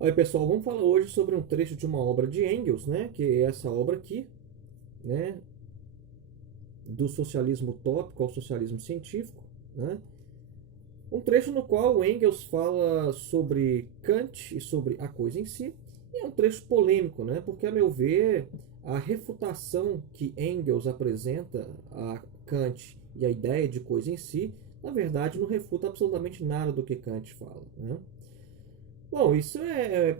Oi, pessoal, vamos falar hoje sobre um trecho de uma obra de Engels, né, que é essa obra aqui, né, do socialismo utópico ao socialismo científico, né? Um trecho no qual o Engels fala sobre Kant e sobre a coisa em si, e é um trecho polêmico, né? Porque, a meu ver, a refutação que Engels apresenta a Kant e a ideia de coisa em si, na verdade, não refuta absolutamente nada do que Kant fala, né? Bom, isso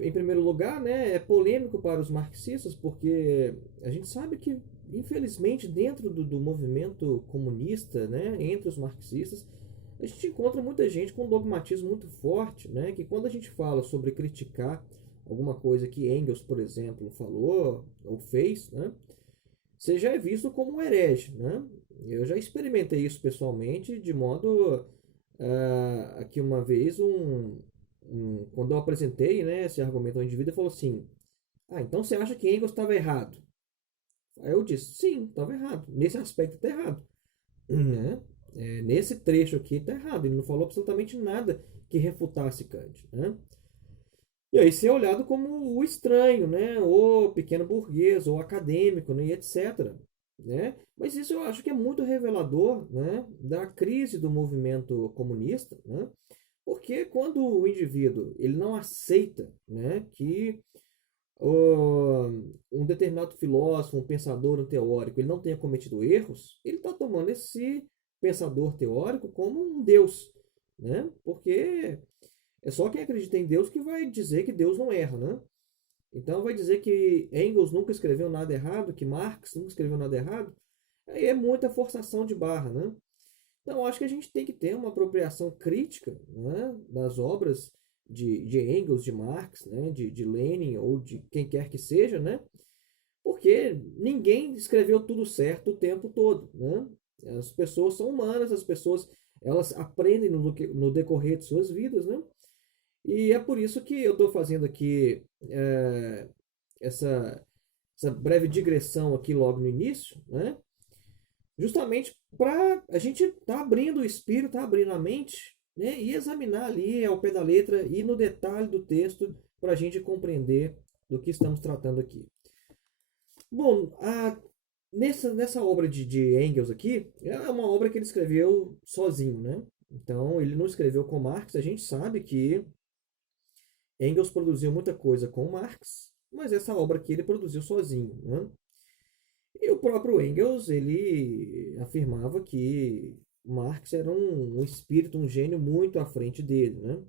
em primeiro lugar, né, é polêmico para os marxistas, porque a gente sabe que, infelizmente, dentro do movimento comunista, né, entre os marxistas, a gente encontra muita gente com um dogmatismo muito forte, né, que quando a gente fala sobre criticar alguma coisa que Engels, por exemplo, falou ou fez, né, você já é visto como um herege, né? Eu já experimentei isso pessoalmente, de modo que uma vez quando eu apresentei, né, esse argumento ao indivíduo, ele falou assim: Ah, então você acha que Engels estava errado? Aí eu disse: Sim, estava errado. Nesse aspecto está errado. Né? Nesse trecho aqui está errado. Ele não falou absolutamente nada que refutasse Kant. Né? E aí ser olhado como o estranho, né? O pequeno burguês, ou acadêmico, né? E etc. Né? Mas isso eu acho que é muito revelador, né? Da crise do movimento comunista, né? Porque quando o indivíduo ele não aceita, né, que um determinado filósofo, um pensador, um teórico, ele não tenha cometido erros, ele está tomando esse pensador teórico como um Deus, né? Porque é só quem acredita em Deus que vai dizer que Deus não erra, né? Então vai dizer que Engels nunca escreveu nada errado, que Marx nunca escreveu nada errado. Aí é muita forçação de barra, né? Então acho que a gente tem que ter uma apropriação crítica, né, das obras de Engels, de Marx, né, de Lenin ou de quem quer que seja, né? Porque ninguém escreveu tudo certo o tempo todo, né? As pessoas são humanas, as pessoas elas aprendem no decorrer de suas vidas, né? E é por isso que eu estou fazendo aqui essa, essa breve digressão aqui logo no início, né? Justamente para a gente tá abrindo o espírito, tá abrindo a mente, né? E examinar ali ao pé da letra e no detalhe do texto para a gente compreender do que estamos tratando aqui. Bom, nessa obra de Engels aqui, é uma obra que ele escreveu sozinho, né? Então, ele não escreveu com Marx. A gente sabe que Engels produziu muita coisa com Marx, mas essa obra aqui ele produziu sozinho, né? E o próprio Engels, ele afirmava que Marx era um espírito, um gênio muito à frente dele, né?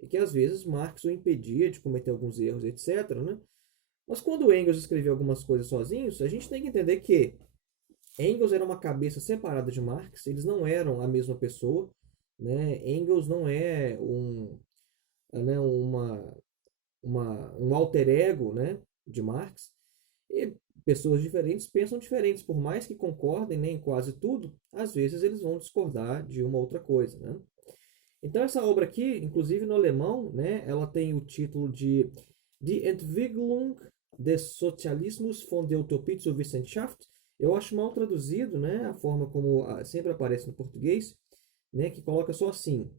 E que às vezes Marx o impedia de cometer alguns erros, etc, né? Mas quando Engels escreveu algumas coisas sozinhos, a gente tem que entender que Engels era uma cabeça separada de Marx, eles não eram a mesma pessoa, né? Engels não é um alter ego, né, de Marx. E pessoas diferentes pensam diferentes, por mais que concordem, né, em quase tudo, às vezes eles vão discordar de uma outra coisa, né? Então essa obra aqui, inclusive no alemão, né, ela tem o título de Die Entwicklung des Sozialismus von der Utopie zur Wissenschaft. Eu acho mal traduzido, né, a forma como sempre aparece no português, né, que coloca só assim,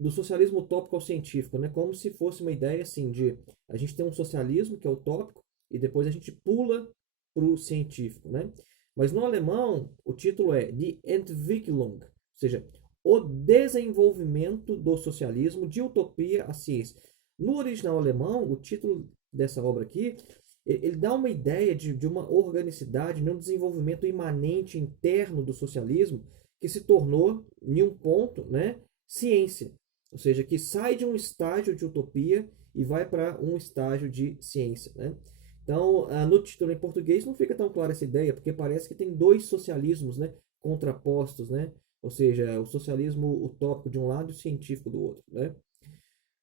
do socialismo utópico ao científico, né? Como se fosse uma ideia assim de a gente tem um socialismo que é utópico e depois a gente pula para o científico, né? Mas no alemão o título é Die Entwicklung, ou seja, o desenvolvimento do socialismo de utopia à ciência. No original alemão, o título dessa obra aqui ele dá uma ideia de uma organicidade, de um desenvolvimento imanente interno do socialismo que se tornou, em um ponto, né, ciência. Ou seja, que sai de um estágio de utopia e vai para um estágio de ciência. Né? Então, no título em português não fica tão clara essa ideia, porque parece que tem dois socialismos, né, contrapostos, né? Ou seja, o socialismo utópico de um lado e o científico do outro. Né?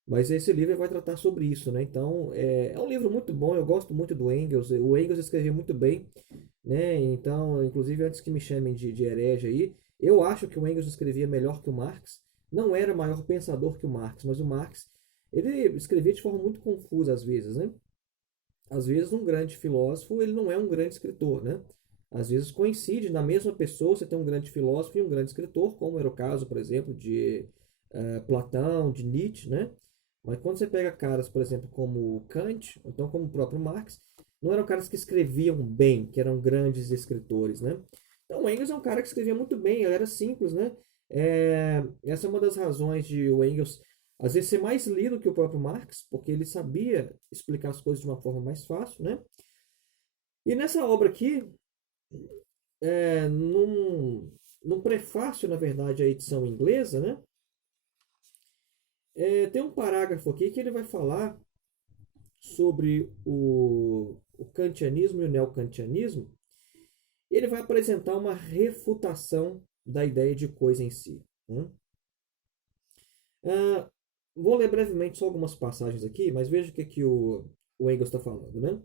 Mas esse livro vai tratar sobre isso. Né? Então, é um livro muito bom, eu gosto muito do Engels. O Engels escrevia muito bem. Né? Então, inclusive, antes que me chamem de herege aí, eu acho que o Engels escrevia melhor que o Marx. Não era maior pensador que o Marx, mas o Marx ele escrevia de forma muito confusa às vezes, né? Às vezes um grande filósofo ele não é um grande escritor, né? Às vezes coincide na mesma pessoa você tem um grande filósofo e um grande escritor, como era o caso, por exemplo, de Platão, de Nietzsche, né? Mas quando você pega caras, por exemplo, como Kant, ou então como o próprio Marx, não eram caras que escreviam bem, que eram grandes escritores, né? Então o Engels é um cara que escrevia muito bem, ele era simples, né? Essa é uma das razões de o Engels às vezes ser mais lido que o próprio Marx, porque ele sabia explicar as coisas de uma forma mais fácil, né? E nessa obra aqui, num prefácio, na verdade, à edição inglesa, né? Tem um parágrafo aqui que ele vai falar sobre o kantianismo e o neocantianismo, e ele vai apresentar uma refutação da ideia de coisa em si. Né? Vou ler brevemente só algumas passagens aqui, mas veja o que o Engels está falando. Né?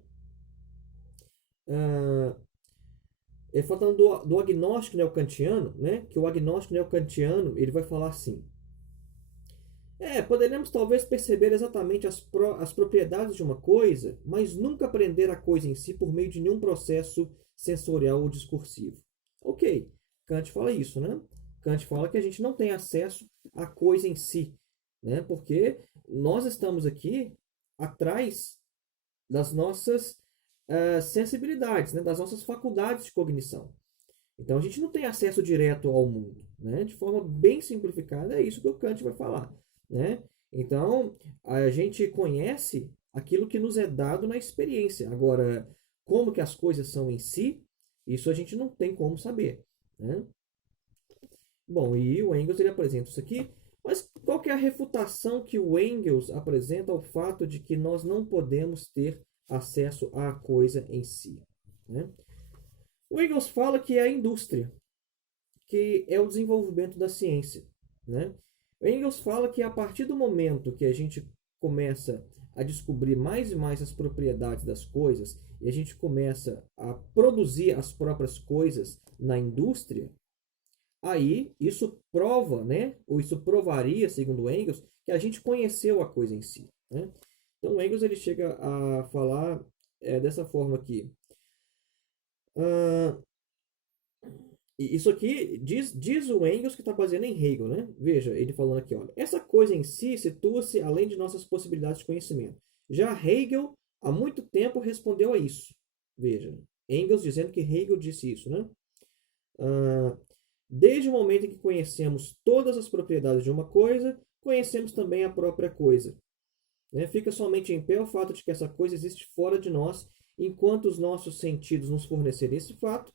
Ele falando do agnóstico neocantiano, né? Que o agnóstico neocantiano ele vai falar assim: poderemos talvez perceber exatamente as propriedades de uma coisa, mas nunca aprender a coisa em si por meio de nenhum processo sensorial ou discursivo. Ok, Kant fala isso, né? Kant fala que a gente não tem acesso à coisa em si, né? Porque nós estamos aqui atrás das nossas sensibilidades, né? Das nossas faculdades de cognição. Então a gente não tem acesso direto ao mundo, né? De forma bem simplificada, é isso que o Kant vai falar, né? Então a gente conhece aquilo que nos é dado na experiência. Agora, como que as coisas são em si, isso a gente não tem como saber, né? Bom, e o Engels ele apresenta isso aqui, mas qual que é a refutação que o Engels apresenta ao fato de que nós não podemos ter acesso à coisa em si, né? O Engels fala que é a indústria, que é o desenvolvimento da ciência, né? O Engels fala que a partir do momento que a gente começa a descobrir mais e mais as propriedades das coisas e a gente começa a produzir as próprias coisas na indústria, aí isso prova, né? Ou isso provaria, segundo Engels, que a gente conheceu a coisa em si, né? Então Engels ele chega a falar dessa forma aqui. Uh, Isso aqui diz o Engels que está baseado em Hegel, né? Veja, ele falando aqui, olha, essa coisa em si situa-se além de nossas possibilidades de conhecimento. Já Hegel, há muito tempo, respondeu a isso. Veja, Engels dizendo que Hegel disse isso, né? Ah, Desde o momento em que conhecemos todas as propriedades de uma coisa, conhecemos também a própria coisa. Né? Fica somente em pé o fato de que essa coisa existe fora de nós, enquanto os nossos sentidos nos fornecerem esse fato,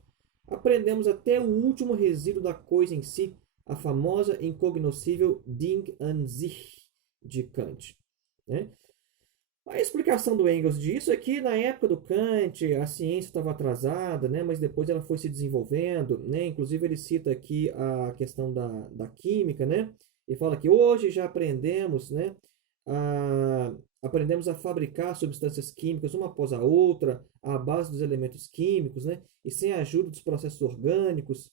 aprendemos até o último resíduo da coisa em si, a famosa e incognoscível Ding an sich de Kant. Né? A explicação do Engels disso é que na época do Kant a ciência estava atrasada, né, mas depois ela foi se desenvolvendo, né, inclusive ele cita aqui a questão da química, né, e fala que hoje já aprendemos, né, aprendemos a fabricar substâncias químicas uma após a outra, à base dos elementos químicos, né, e sem a ajuda dos processos orgânicos.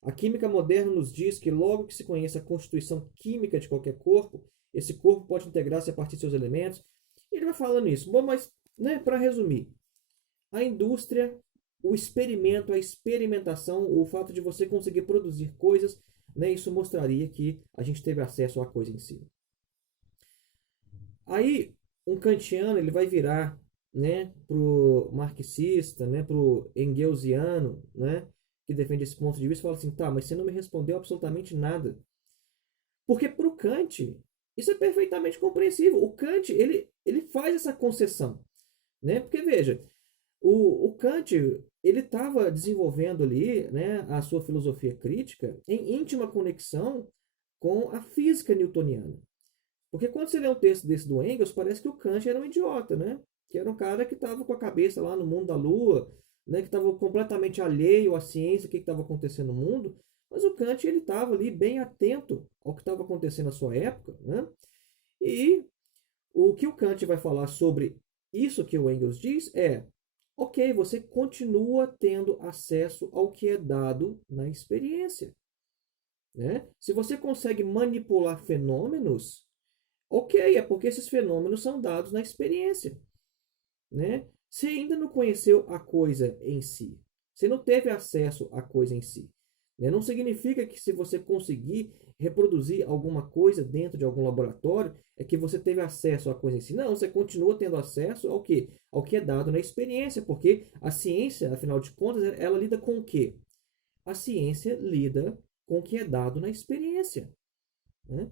A química moderna nos diz que logo que se conhece a constituição química de qualquer corpo, esse corpo pode integrar-se a partir de seus elementos. Ele vai falando isso. Bom, mas, né, para resumir, a indústria, o experimento, a experimentação, o fato de você conseguir produzir coisas, né, isso mostraria que a gente teve acesso à coisa em si. Aí, um kantiano, ele vai virar, né, pro marxista, né, pro engelsiano, né, que defende esse ponto de vista, e fala assim, tá, mas você não me respondeu absolutamente nada. Porque para o Kant, isso é perfeitamente compreensível. O Kant, ele faz essa concessão, né? Porque, veja, o Kant, ele estava desenvolvendo ali, né, a sua filosofia crítica em íntima conexão com a física newtoniana. Porque quando você lê um texto desse do Engels, parece que o Kant era um idiota, né? Que era um cara que estava com a cabeça lá no mundo da lua, né? Que estava completamente alheio à ciência, o que estava acontecendo no mundo. Mas o Kant ele estava ali bem atento ao que estava acontecendo na sua época, né? E o que o Kant vai falar sobre isso que o Engels diz é: ok, você continua tendo acesso ao que é dado na experiência, né? Se você consegue manipular fenômenos, ok, é porque esses fenômenos são dados na experiência, né? Você ainda não conheceu a coisa em si. Você não teve acesso à coisa em si. né? Não significa que se você conseguir reproduzir alguma coisa dentro de algum laboratório, é que você teve acesso à coisa em si. Não, você continua tendo acesso ao quê? Ao que é dado na experiência, porque a ciência, afinal de contas, ela lida com o quê? A ciência lida com o que é dado na experiência, né?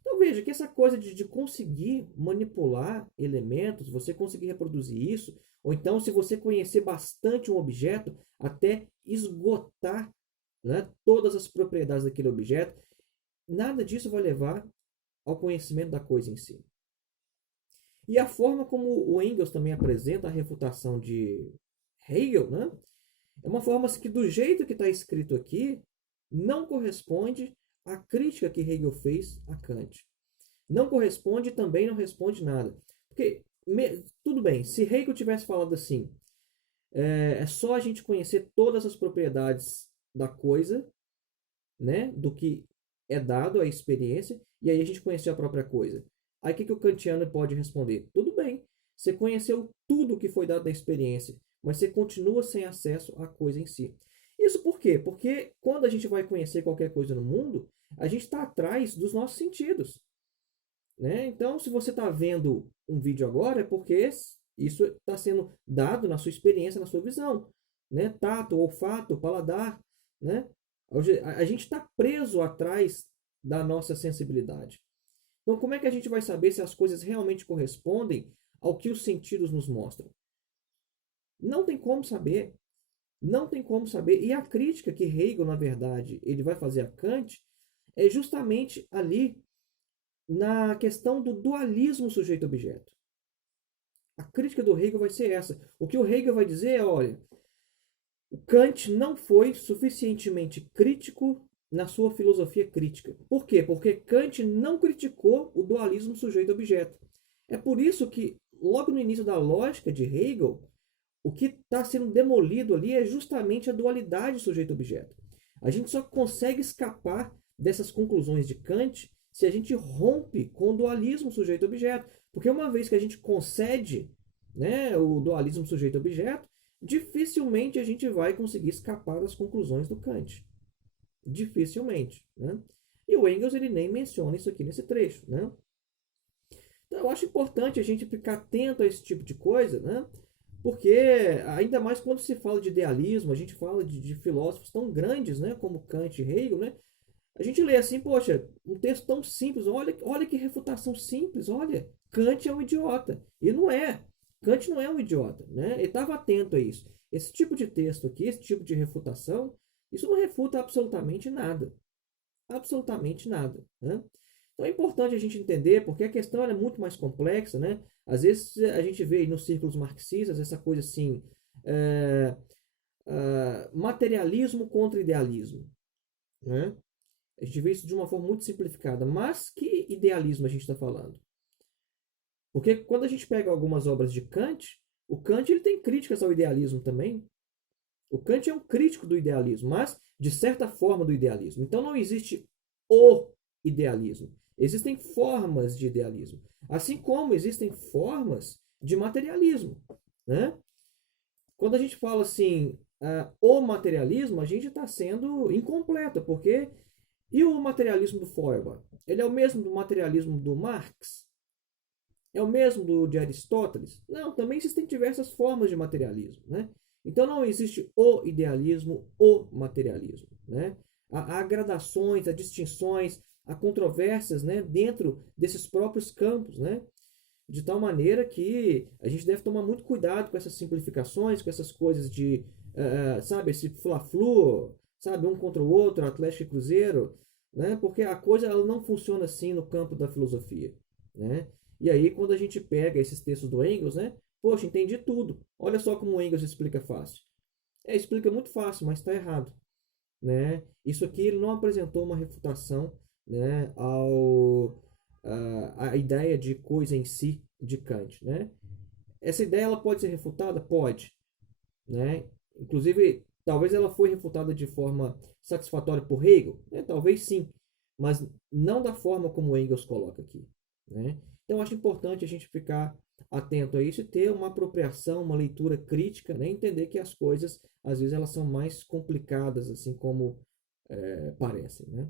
Então veja que essa coisa de conseguir manipular elementos, você conseguir reproduzir isso, ou então se você conhecer bastante um objeto, até esgotar, né, todas as propriedades daquele objeto, nada disso vai levar ao conhecimento da coisa em si. E a forma como o Engels também apresenta a refutação de Hegel, né, é uma forma que, do jeito que está escrito aqui, não corresponde à crítica que Hegel fez a Kant. Não corresponde e também não responde nada. Porque, tudo bem, se Hegel tivesse falado assim, é só a gente conhecer todas as propriedades da coisa, né, do que é dado à experiência, e aí a gente conheceu a própria coisa. Aí o que o kantiano pode responder? Tudo bem, você conheceu tudo que foi dado da experiência, mas você continua sem acesso à coisa em si. Isso por quê? Porque quando a gente vai conhecer qualquer coisa no mundo, a gente está atrás dos nossos sentidos, né? Então, se você está vendo um vídeo agora, é porque isso está sendo dado na sua experiência, na sua visão, né? Tato, olfato, paladar, né? A gente está preso atrás da nossa sensibilidade. Então, como é que a gente vai saber se as coisas realmente correspondem ao que os sentidos nos mostram? Não tem como saber. Não tem como saber. E a crítica que Hegel, na verdade, ele vai fazer a Kant é justamente ali na questão do dualismo sujeito-objeto. A crítica do Hegel vai ser essa. O que o Hegel vai dizer é, olha, o Kant não foi suficientemente crítico na sua filosofia crítica. Por quê? Porque Kant não criticou o dualismo sujeito-objeto. É por isso que, logo no início da lógica de Hegel, o que está sendo demolido ali é justamente a dualidade sujeito-objeto. A gente só consegue escapar dessas conclusões de Kant se a gente rompe com o dualismo sujeito-objeto. Porque uma vez que a gente concede, né, o dualismo sujeito-objeto, dificilmente a gente vai conseguir escapar das conclusões do Kant. Dificilmente. Né? E o Engels ele nem menciona isso aqui nesse trecho. Né? Então eu acho importante a gente ficar atento a esse tipo de coisa, né? Porque, ainda mais quando se fala de idealismo, a gente fala de filósofos tão grandes, né, como Kant e Hegel, né? A gente lê assim, poxa, um texto tão simples, olha que refutação simples, olha, Kant é um idiota. E não é. Kant não é um idiota, né? Ele estava atento a isso. Esse tipo de texto aqui, esse tipo de refutação, isso não refuta absolutamente nada. Absolutamente nada, né? Então é importante a gente entender, porque a questão é muito mais complexa, né? Às vezes a gente vê aí nos círculos marxistas essa coisa assim, é, materialismo contra idealismo, né? A gente vê isso de uma forma muito simplificada, mas que idealismo a gente está falando? Porque quando a gente pega algumas obras de Kant, o Kant ele tem críticas ao idealismo também. O Kant é um crítico do idealismo, mas de certa forma do idealismo. Então não existe o idealismo. Existem formas de idealismo, assim como existem formas de materialismo, né? Quando a gente fala assim, o materialismo, a gente está sendo incompleto, porque e o materialismo do Feuerbach? Ele é o mesmo do materialismo do Marx? É o mesmo do de Aristóteles? Não, também existem diversas formas de materialismo, né? Então não existe o idealismo, o materialismo, né? Há gradações, há distinções, há controvérsias, né, dentro desses próprios campos, né? De tal maneira que a gente deve tomar muito cuidado com essas simplificações, com essas coisas de, sabe, esse fla-flu, sabe, um contra o outro, Atlético e Cruzeiro, né? Porque a coisa ela não funciona assim no campo da filosofia, né? E aí quando a gente pega esses textos do Engels, né? Poxa, entendi tudo. Olha só como o Engels explica fácil. Explica muito fácil, mas está errado, né? Isso aqui ele não apresentou uma refutação, né, a ideia de coisa em si de Kant, né? Essa ideia ela pode ser refutada? Pode, né? Inclusive, talvez ela foi refutada de forma satisfatória por Hegel, né? Talvez sim, mas não da forma como Engels coloca aqui, né? Então, acho importante a gente ficar atento a isso e ter uma apropriação, uma leitura crítica, né? Entender que as coisas, às vezes, elas são mais complicadas, assim como parecem, né?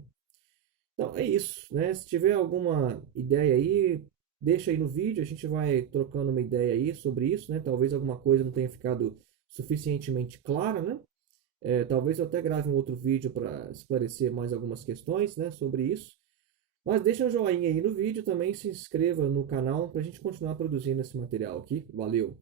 Então é isso, né? Se tiver alguma ideia aí, deixa aí no vídeo, a gente vai trocando uma ideia aí sobre isso, né? Talvez alguma coisa não tenha ficado suficientemente clara, né? Talvez eu até grave um outro vídeo para esclarecer mais algumas questões, né, sobre isso. Mas deixa um joinha aí no vídeo também, se inscreva no canal para a gente continuar produzindo esse material aqui. Valeu!